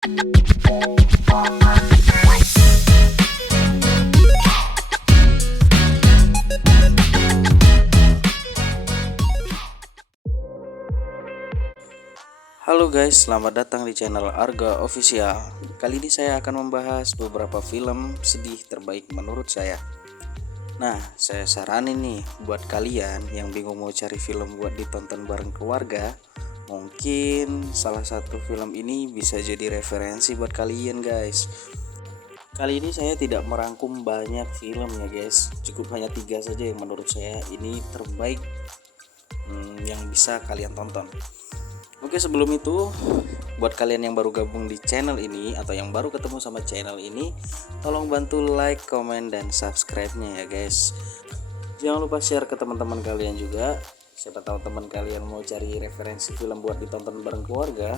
Halo guys, selamat datang di channel Arga Official. Kali ini saya akan membahas beberapa film sedih terbaik menurut saya. Nah, saya saranin nih buat kalian yang bingung mau cari film buat ditonton bareng keluarga, mungkin salah satu film ini bisa jadi referensi buat kalian guys. Kali ini saya tidak merangkum banyak film ya guys, cukup hanya 3 saja yang menurut saya ini terbaik yang bisa kalian tonton. Oke, sebelum itu buat kalian yang baru gabung di channel ini atau yang baru ketemu sama channel ini, tolong bantu like, comment, dan subscribe-nya ya guys. Jangan lupa share ke teman-teman kalian juga. Siapa tahu teman kalian mau cari referensi film buat ditonton bareng keluarga.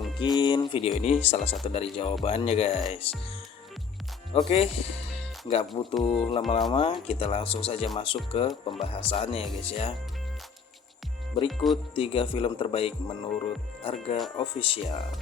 Mungkin video ini salah satu dari jawabannya guys. Oke, nggak butuh lama-lama, kita langsung saja masuk ke pembahasannya ya guys ya. Berikut 3 film terbaik menurut Arga Official.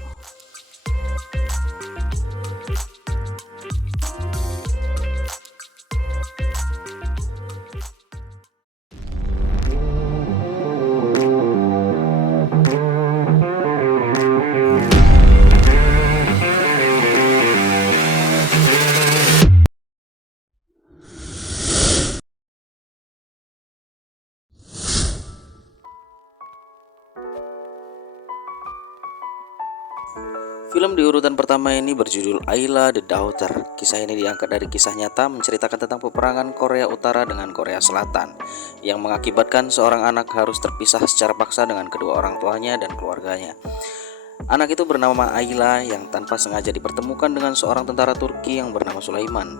Film di urutan pertama ini berjudul Ayla the Daughter. Kisah ini diangkat dari kisah nyata menceritakan tentang peperangan Korea Utara dengan Korea Selatan yang mengakibatkan seorang anak harus terpisah secara paksa dengan kedua orang tuanya dan keluarganya. Anak itu bernama Ayla yang tanpa sengaja dipertemukan dengan seorang tentara Turki yang bernama Sulaiman.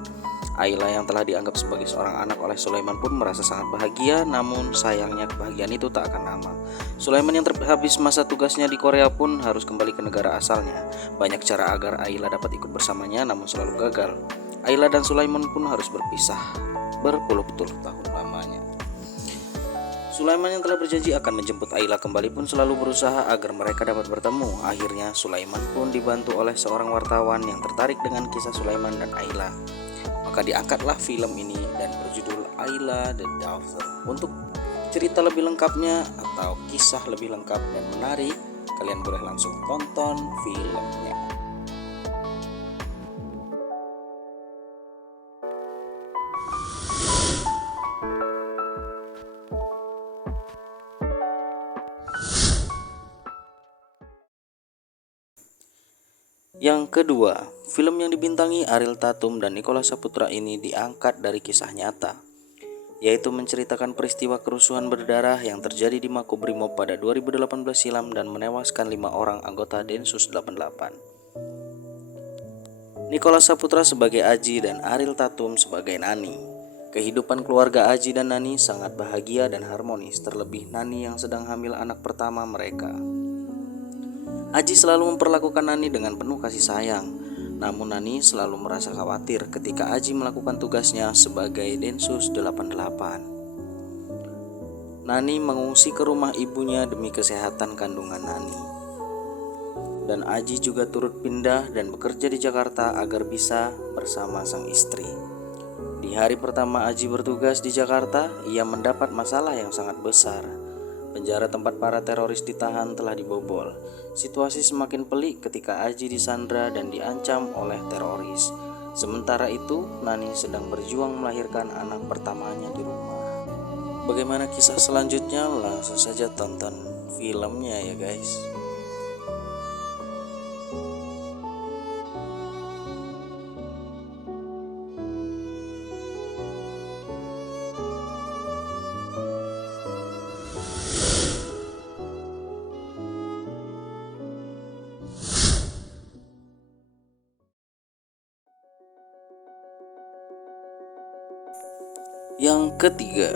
Ayla yang telah dianggap sebagai seorang anak oleh Sulaiman pun merasa sangat bahagia, namun sayangnya kebahagiaan itu tak akan lama. Sulaiman yang habis masa tugasnya di Korea pun harus kembali ke negara asalnya. Banyak cara agar Ayla dapat ikut bersamanya, namun selalu gagal. Ayla dan Sulaiman pun harus berpisah berpuluh-puluh tahun lamanya. Sulaiman yang telah berjanji akan menjemput Ayla kembali pun selalu berusaha agar mereka dapat bertemu. Akhirnya Sulaiman pun dibantu oleh seorang wartawan yang tertarik dengan kisah Sulaiman dan Ayla. Maka diangkatlah film ini dan berjudul Ayla the Daughter. Untuk cerita lebih lengkapnya atau kisah lebih lengkap dan menarik, kalian boleh langsung tonton filmnya. Yang kedua, film yang dibintangi Ariel Tatum dan Nicholas Saputra ini diangkat dari kisah nyata, yaitu menceritakan peristiwa kerusuhan berdarah yang terjadi di Makobrimob pada 2018 silam dan menewaskan 5 orang anggota Densus 88. Nicholas Saputra sebagai Aji dan Ariel Tatum sebagai Nani. Kehidupan keluarga Aji dan Nani sangat bahagia dan harmonis, terlebih Nani yang sedang hamil anak pertama mereka. Aji selalu memperlakukan Nani dengan penuh kasih sayang, namun Nani selalu merasa khawatir ketika Aji melakukan tugasnya sebagai Densus 88. Nani mengungsi ke rumah ibunya demi kesehatan kandungan Nani. Dan Aji juga turut pindah dan bekerja di Jakarta agar bisa bersama sang istri. Di hari pertama Aji bertugas di Jakarta, ia mendapat masalah yang sangat besar. Penjara tempat para teroris ditahan telah dibobol. Situasi semakin pelik ketika Aji disandra dan diancam oleh teroris. Sementara itu, Nani sedang berjuang melahirkan anak pertamanya di rumah. Bagaimana kisah selanjutnya? Langsung saja tonton filmnya ya guys. Yang ketiga,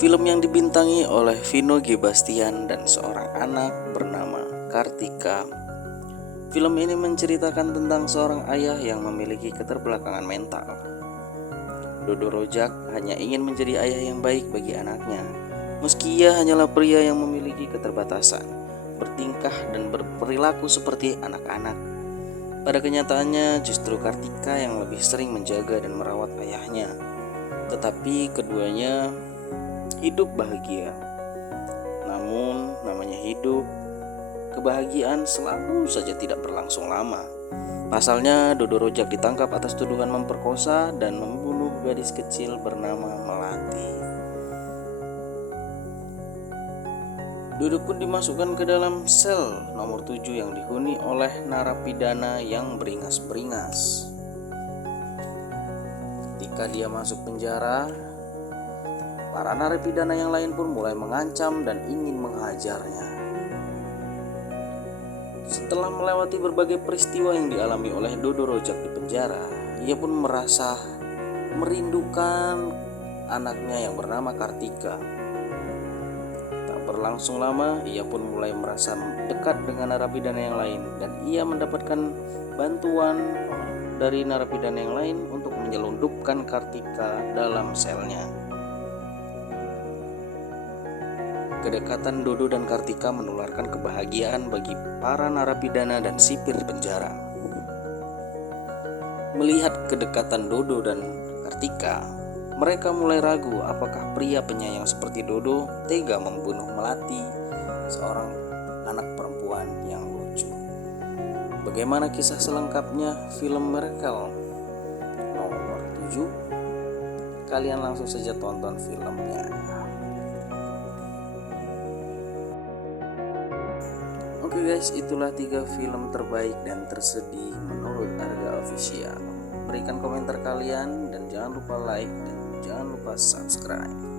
film yang dibintangi oleh Vino G. Bastian dan seorang anak bernama Kartika. Film ini menceritakan tentang seorang ayah yang memiliki keterbelakangan mental. Dodo Rojak hanya ingin menjadi ayah yang baik bagi anaknya, meski ia hanyalah pria yang memiliki keterbatasan. bertingkah dan berperilaku seperti anak-anak. Pada kenyataannya justru Kartika yang lebih sering menjaga dan merawat ayahnya. Tetapi keduanya hidup bahagia. Namun namanya hidup, kebahagiaan selalu saja tidak berlangsung lama. Pasalnya Dodo Rojak ditangkap atas tuduhan memperkosa dan membunuh gadis kecil bernama Melati. Dodo pun dimasukkan ke dalam sel nomor 7 yang dihuni oleh narapidana yang beringas-beringas. Ketika dia masuk penjara, para narapidana yang lain pun mulai mengancam dan ingin menghajarnya. Setelah melewati berbagai peristiwa yang dialami oleh Dodo Rojak di penjara, ia pun merasa merindukan anaknya yang bernama Kartika. Tak berlangsung lama, ia pun mulai merasa dekat dengan narapidana yang lain dan ia mendapatkan bantuan dari narapidana yang lain untuk menyelundupkan Kartika dalam selnya. Kedekatan Dodo dan Kartika menularkan kebahagiaan bagi para narapidana dan sipir penjara. Melihat kedekatan Dodo dan Kartika, mereka mulai ragu apakah pria penyayang seperti Dodo tega membunuh Melati, seorang anak perempuan yang lucu. Bagaimana kisah selengkapnya film Miracle nomor 7? Kalian langsung saja tonton filmnya. Oke guys, itulah 3 film terbaik dan tersedih menurut Arga Official. Berikan komentar kalian dan jangan lupa like dan jangan lupa subscribe.